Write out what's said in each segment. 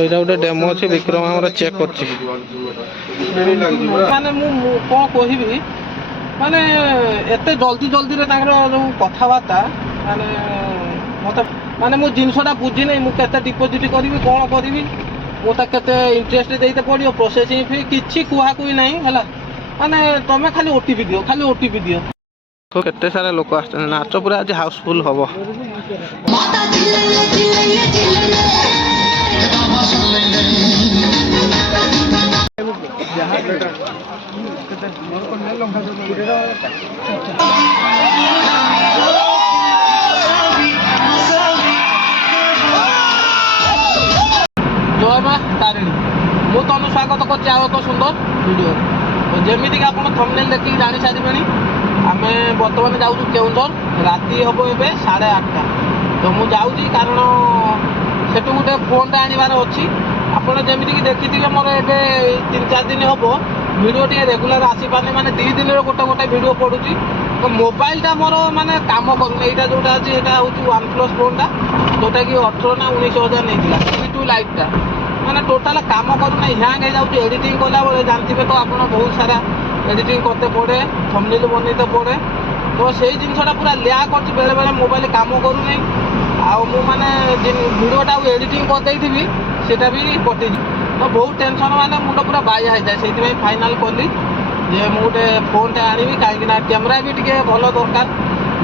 ଏଇଟା ଗୋଟେ ଡେମୋ ଅଛି ବିକ୍ରମ ଆମର ଚେକ୍ କରୁଛି। ମାନେ ମୁଁ କ'ଣ କହିବି ମାନେ ଏତେ ଜଲ୍ଦିରେ ତାଙ୍କର ଯେଉଁ କଥାବାର୍ତ୍ତା ମାନେ ମୋତେ ମାନେ ମୁଁ ଜିନିଷଟା ବୁଝିନି ମୁଁ କେତେ ଡିପୋଜିଟ୍ କରିବି କ'ଣ କରିବି ମୁଁ ତା କେତେ ଇଣ୍ଟରେଷ୍ଟ ଦେଇତେ ପଡ଼ିବ ପ୍ରୋସେସିଂ ଫି କିଛି କୁହାକୁହି ନାହିଁ ହେଲା ମାନେ ତମେ ଖାଲି ଓଟିପି ଦିଅ ଖାଲି ଓଟିପି ଦିଅ। କେତେ ସାରା ଲୋକ ଆସିଛନ୍ତି ନାଚ ପୁରା ଆଜି ହାଉସଫୁଲ୍ ହବ। ଜୟ ମା ତାରିଣୀ ମୁଁ ତମକୁ ସ୍ୱାଗତ କରୁଛି ଆଉ ଏକ ସୁନ୍ଦର ଭିଡ଼ିଓ। ଯେମିତିକି ଆପଣ ଥମ୍ବନେଲ୍ ଦେଖିକି ଜାଣିସାରିବେଣି ଆମେ ବର୍ତ୍ତମାନ ଯାଉଛୁ କେଉଁଝର। ରାତି ହେବ ଏବେ 8:30। ତ ମୁଁ ଯାଉଛି କାରଣ ସେଠୁ ଗୋଟେ ଫୋନ୍ଟା ଆଣିବାର ଅଛି। ଆପଣ ଯେମିତିକି ଦେଖିଥିବେ ମୋର ଏବେ 3-4 ଦିନ ହେବ ଭିଡ଼ିଓ ଟିକେ ରେଗୁଲାର ଆସିପାରୁନି ମାନେ 2 ଦିନରେ ଗୋଟେ ଭିଡ଼ିଓ ପଡ଼ୁଛି। ତ ମୋବାଇଲଟା ମୋର ମାନେ କାମ କରୁନି। ଏଇଟା ଯେଉଁଟା ଅଛି ଏଇଟା ହେଉଛି OnePlus ଫୋନ୍ଟା ଯେଉଁଟାକି 18 ନା 19 ହଜାର ନେଇଥିଲା C2 ଲାଇଟ୍ଟା ମାନେ ଟୋଟାଲ କାମ କରୁନି ହ୍ୟାଙ୍ଗ ହେଇଯାଉଛି। ଏଡ଼ିଟିଂ କଲାବେଳେ ଜାଣିଥିବେ ତ ଆପଣ ବହୁତ ସାରା ଏଡ଼ିଟିଂ করতে পড়ে থম্বনেল বনাইতে পড়ে তো সেই জিনিসটা পুরা ল্যাগ করছি বেড়ে মোবাইল কাম করুনি আউ মু মানে ভিডিওটা এডিটিং করদেইথিবি সেটা বি কটিଯିବ তো বহুত টেনশন মানে মুন্ড পুরা বায়া হয়ে যায় সেইপাই ফাইনাল কলি যে মু গোটে ফোনটা আনিবি কাইকি না ক্যামেরা বি টিকে ভালো দরকার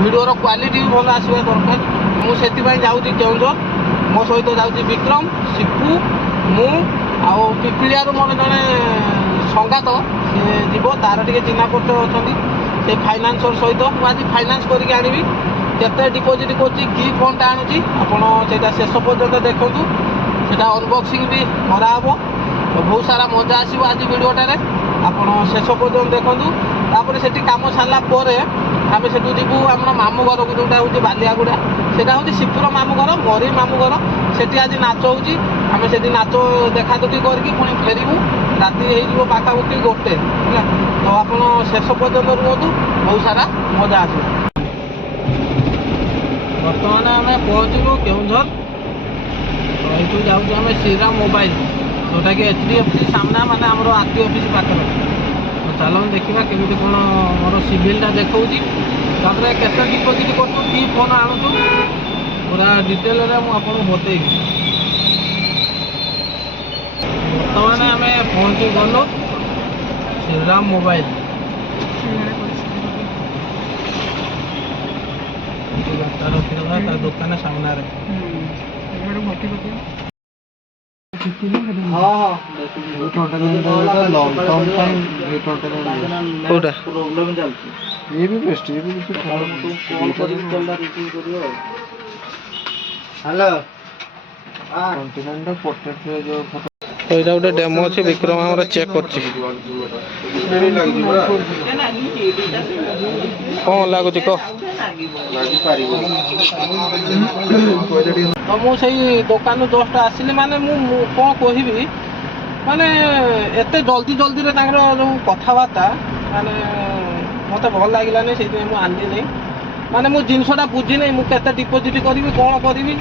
ভিডিওর কোয়ালিটি বি ভালো আসবা দরকার মু সেপাই যাচ্ছি কেউঝর মো সহিত যাচ্ছি বিক্রম সিপু মু আউ পিপিলিয়ার মোর জনে संगात सी जीव तार टे चिन्ह परिचय अच्छा से फाइनान्सर सहित मुझे फाइनान्स करके आनी केते डिपोजिट करी फोनटा आणुची आपड़ से शेष पर्यटन देखु से अनबक्सिंग भी कराब तो बहुत सारा मजा आसो आज भिडियोटे आपड़ शेष पर्यटन देखु तापर से कम सारापर आम से जीवु आम मामू घर को जोटा हूँ बालियागुड़ा से हूँ शिपुर मामू घर मरी मामू घर से आज नाच होची आम से नाच देखा देखी करके पुणी फेरबू राति हो पाखापाखि 1 है तो आप शेष पर्यटन रुहतु बहुत सारा मजा आस। बर्तमान आम पहुँचलु केउझर ये जाऊँ आम श्रीराम मोबाइल जोटा कि HDFC सामना माने आम आरटी ऑफिस पाखे तो चलो देखा केमी कौन मोर सिविलटा देखा केते डिपोजिट करूँ कि फोन आणुचु पूरा डिटेल मुझे बतईबी। बर्तमान आम पहुँची गलु श्रीराम मोबाइल रखी दुकान सामने हेलो ଏଇଟା ଗୋଟେ ଡେମୋ ଅଛି ବିକ୍ରମ ଆମର ଚେକ୍ କରୁଛି। କ'ଣ ଲାଗୁଛି କହ? ତ ମୁଁ ସେଇ ଦୋକାନରୁ ଜଷ୍ଟ ଆସିଲି ମାନେ ମୁଁ କ'ଣ କହିବି ମାନେ ଏତେ ଜଲ୍ଦିରେ ତାଙ୍କର ଯେଉଁ କଥାବାର୍ତ୍ତା ମାନେ ମୋତେ ଭଲ ଲାଗିଲାନି ସେଇଥିପାଇଁ ମୁଁ ଆଣିଲିନି ମାନେ ମୁଁ ଜିନିଷଟା ବୁଝିନି ମୁଁ କେତେ ଡିପୋଜିଟ୍ କରିବି କ'ଣ କରିବି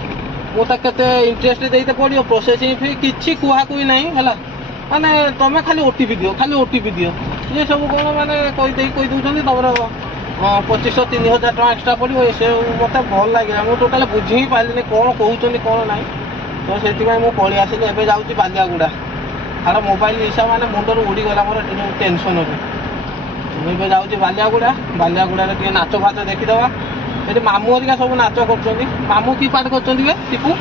ମୁଁ ତା କେତେ ଇଣ୍ଟରେଷ୍ଟ ଦେଇତେ ପଡ଼ିବ ପ୍ରୋସେସିଂ ଫି କିଛି କୁହାକୁହି ନାହିଁ ହେଲା ମାନେ ତମେ ଖାଲି ଓଟିପି ଦିଅ ଖାଲି ଓଟିପି ଦିଅ ଇଏ ସବୁ କ'ଣ ମାନେ କହି ଦେଉଛନ୍ତି ତମର 2500-3000 ଟଙ୍କା ଏକ୍ସଟ୍ରା ପଡ଼ିବ ସେ ମୋତେ ଭଲ ଲାଗିଲା ମୁଁ ଟୋଟାଲି ବୁଝି ହିଁ ପାରିଲିନି କ'ଣ କହୁଛନ୍ତି କ'ଣ ନାହିଁ ତ ସେଥିପାଇଁ ମୁଁ ପଳେଇ ଆସିଲି ଏବେ ଯାଉଛି ବାଲିଆଗୁଡ଼ା ଆର ମୋବାଇଲ ହିସାବ ମାନେ ମୁଣ୍ଡରୁ ଉଡ଼ିଗଲା ମୋର ଯେଉଁ ଟେନସନରେ ମୁଁ ଏବେ ଯାଉଛି ବାଲିଆଗୁଡ଼ାରେ ଟିକେ ନାଚ ଫାଚ ଦେଖିଦେବା ଏଠି ମାମୁଁ ହେରିକା ସବୁ ନାଚ କରୁଛନ୍ତି ମାମୁଁ କି ପାର୍ଟ କରୁଛନ୍ତି ବେ ଟିପୁ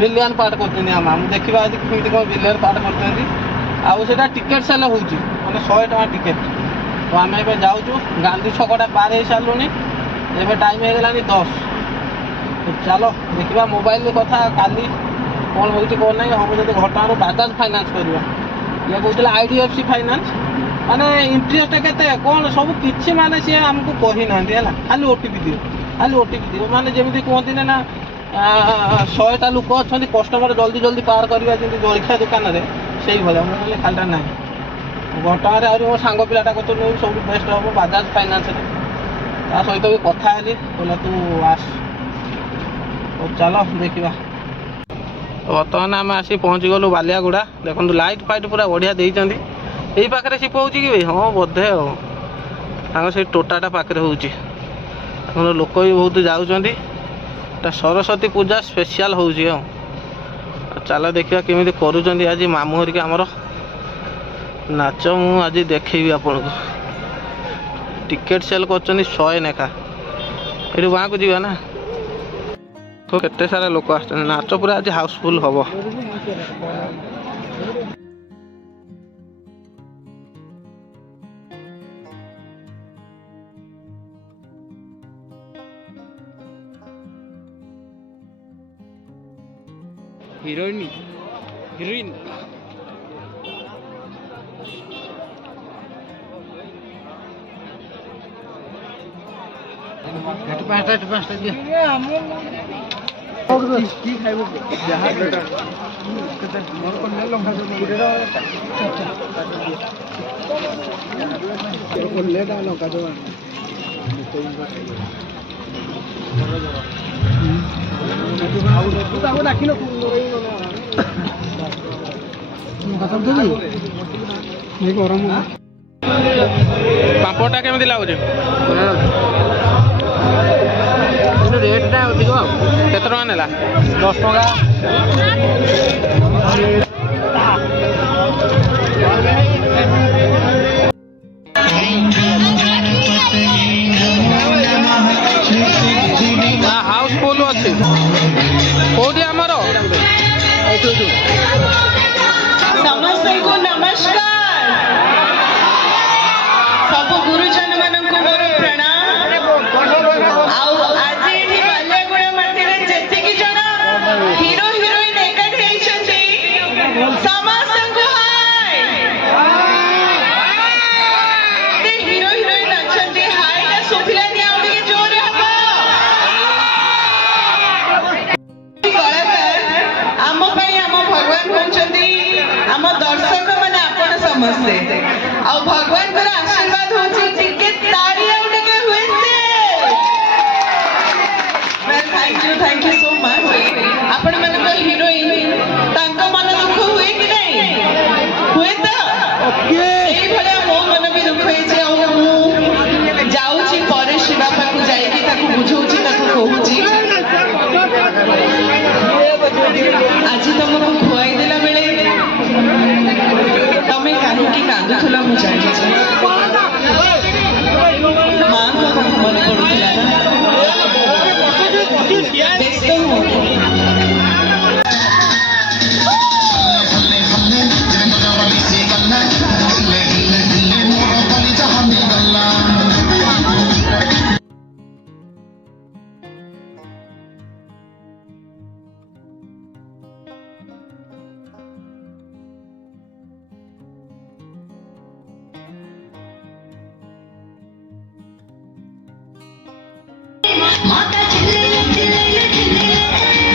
ଭିଲିଆନ୍ ପାର୍ଟ କରୁଛନ୍ତି ଆମ ମାମୁଁ ଦେଖିବା ଆଜି କେମିତି କ'ଣ ଭିଲିଆନ୍ ପାର୍ଟ କରୁଛନ୍ତି ଆଉ ସେଇଟା ଟିକେଟ୍ ସେଲ୍ ହେଉଛି ମାନେ 100 ଟଙ୍କା ଟିକେଟ୍ ତ ଆମେ ଏବେ ଯାଉଛୁ ଗାନ୍ଧୀ ଛକଟା ପାର ହେଇସାରିଲୁଣି ଏବେ ଟାଇମ୍ ହେଇଗଲାଣି 10 ଚାଲ ଦେଖିବା ମୋବାଇଲ କଥା କାଲି କ'ଣ ହେଉଛି କ'ଣ ନାହିଁ ହେବ ଯଦି ଘଟଣାରୁ ବାଜାଜ ଫାଇନାନ୍ସ କରିବା ଇଏ କହୁଥିଲେ IDFC ଫାଇନାନ୍ସ ମାନେ ଇଣ୍ଟରେଷ୍ଟ କେତେ କ'ଣ ସବୁ କିଛି ମାନେ ସିଏ ଆମକୁ କହିନାହାନ୍ତି ହେଲା ଖାଲି ଓଟିପି ଦିଅ ମାନେ ଯେମିତି କୁହନ୍ତିନି ନା 100ଟା ଲୋକ ଅଛନ୍ତି କଷ୍ଟମର ଜଲ୍ଦି ପାର କରିବା ଯେମିତି ଜଳଖିଆ ଦୋକାନରେ ସେଇଭଳିଆ ମୁଁ କହିଲି ଖାଲିଟା ନାହିଁ ଘଟଣାରେ ଆହୁରି ମୋ ସାଙ୍ଗ ପିଲାଟା କତ ନେବି ସବୁଠୁ ବେଷ୍ଟ ହେବ ବାଜାଜ ଫାଇନାନ୍ସରେ ତା ସହିତ ବି କଥା ହେଲି କହିଲା ତୁ ଆସ ଚାଲ ଦେଖିବା ବର୍ତ୍ତମାନ ଆମେ ଆସି ପହଞ୍ଚିଗଲୁ ବାଲିଆଗୁଡ଼ା। ଦେଖନ୍ତୁ ଲାଇଟ୍ ଫାଇଟ୍ ପୁରା ବଢ଼ିଆ ଦେଇଛନ୍ତି। ଏଇ ପାଖରେ ଶିପ ହେଉଛି କି ଭାଇ? ହଁ ବୋଧେ ଆଉ ତାଙ୍କ ସେଇ ଟୋଟାଟା ପାଖରେ ହେଉଛି। ଆମର ଲୋକ ବି ବହୁତ ଯାଉଛନ୍ତି। ଏଟା ସରସ୍ୱତୀ ପୂଜା ସ୍ପେଶିଆଲ ହେଉଛି ଆଉ। ଚାଲ ଦେଖିବା କେମିତି କରୁଛନ୍ତି ଆଜି ମାମୁଁ ହରିକା ଆମର ନାଚ। ମୁଁ ଆଜି ଦେଖେଇବି ଆପଣଙ୍କୁ। ଟିକେଟ୍ ସେଲ୍ କରୁଛନ୍ତି 100 ଲେଖା। ଏଠୁ ଗାଁକୁ ଯିବା ନା। ତ କେତେ ସାରା ଲୋକ ଆସୁଛନ୍ତି। ନାଚ ପୁରା ଆଜି ହାଉସଫୁଲ୍ ହବ। ହିରୋଇନ୍ ପାମ୍ପଡ଼ଟା କେମିତି ଲାଗୁଛି? ରେଟ୍ଟା ଅଧିକ। କେତେ ଟଙ୍କା ନେଲା? 10 ଟଙ୍କା। ହାଉସଫୁଲ୍ ଅଛି। କୋଉଠି ଆମର? ସମସ୍ତଙ୍କୁ ନମସ୍କାର। ସବୁ ଗୁରୁଜନ ମାନଙ୍କୁ ମୋର ପ୍ରଣାମ। ଆଉ ଆଜି ଏଠି ବାଲିଆଗୁଡ଼ା ମାଟିରେ ଯେତିକି ଜଣ ହିରୋ ହିରୋଇନ୍ ଏକାଠି ହେଇଛନ୍ତି ସମସ୍ତଙ୍କୁ ହାଏ। ହିରୋ ହିରୋଇନ୍ ଅଛନ୍ତି, ହାଏଟା ଶୁଭିଲାନି, ଆଉ ଟିକେ ଜୋରରେ ହବ। କଳାକାର ଆମ ପାଇଁ ଆମ ଭଗବାନ କହୁଛନ୍ତି ଆମ ଦର୍ଶକ ମାନେ ଆପଣ ସମସ୍ତେ। ଆଉ ଭଗବାନଙ୍କର ଆଶୀର୍ବାଦ ହଉଛି ଟିକେ ତାଳି ଆଉ ଟିକେ ହୁଏ ସେ। Thank you so much. ଆପଣ ମାନଙ୍କ ହିରୋଇନ୍ ତାଙ୍କ ମନ ଦୁଃଖ ହୁଏ କି ନାହିଁ? ହୁଏ ତ? ଏଇଭଳିଆ ମୋ ମନ ବି ଦୁଃଖ ହେଇଛି। ଆଉ ମୁଁ ଯାଉଛି ପରେ ଶିବା ପାଖକୁ ଯାଇକି ତାକୁ ବୁଝଉଛି, ତାକୁ କହୁଛି ଆଜି ତମକୁ ଖୁଆଇ ଦେଲା ବେଳେ ତମେ କାହିଁକି କାନ୍ଦୁଥିଲ ମୁଁ ଜାଣିଛି। ମାଙ୍କ କଥା ମନେ ପଡୁଥିଲା ନା? ବ୍ୟସ୍ତ ହୁଅନି। माता चिल्ले चिल्ले चिल्ले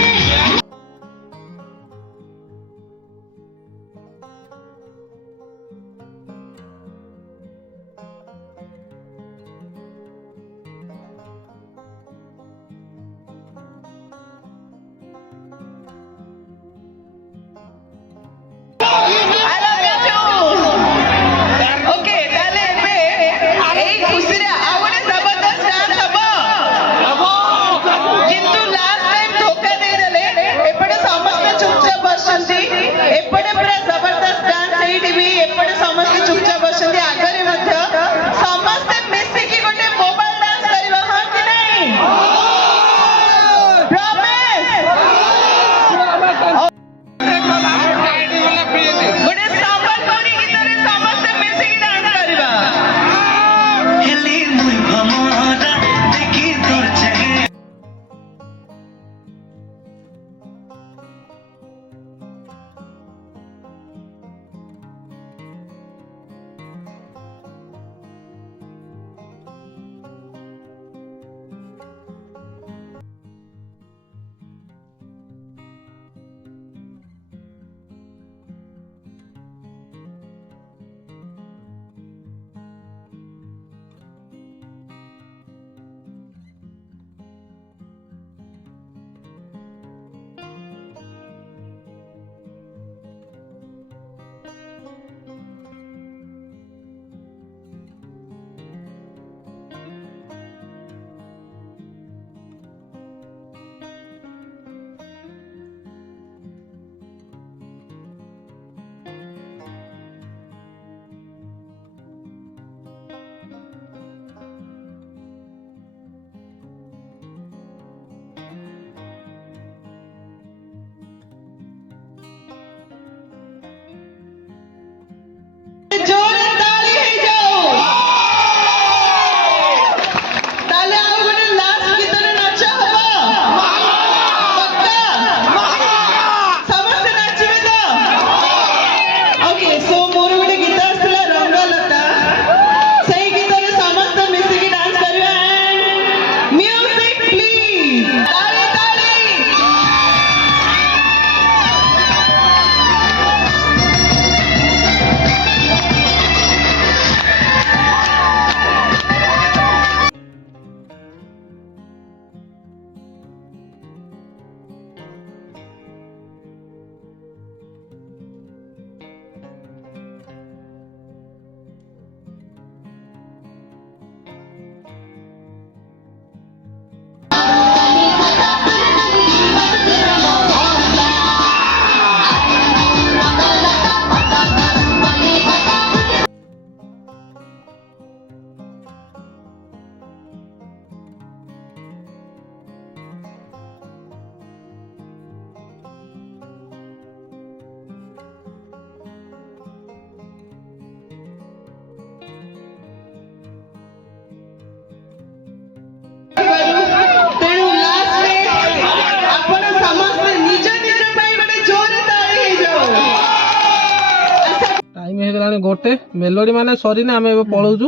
ହେଇଗଲାଣି ଗୋଟେ ମେଲୋଡି ମାନେ ସରିନି ଆମେ ଏବେ ପଳଉଛୁ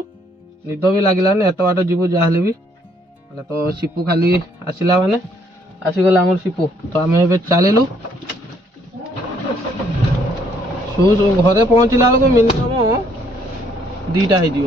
ନିଦ ବି ଲାଗିଲାନି ଏତେ ବାଟ ଯିବୁ ଯାହାହେଲେ ବି ହେଲେ ତ ସିପୁ ଖାଲି ଆସିଲା ମାନେ ଆସିଗଲା ଆମର ସିପୁ ତ ଆମେ ଏବେ ଚାଲିଲୁ ଘରେ ପହଞ୍ଚିଲା ବେଳକୁ ମିନିମମ୍ 2ଟା ହେଇଯିବ।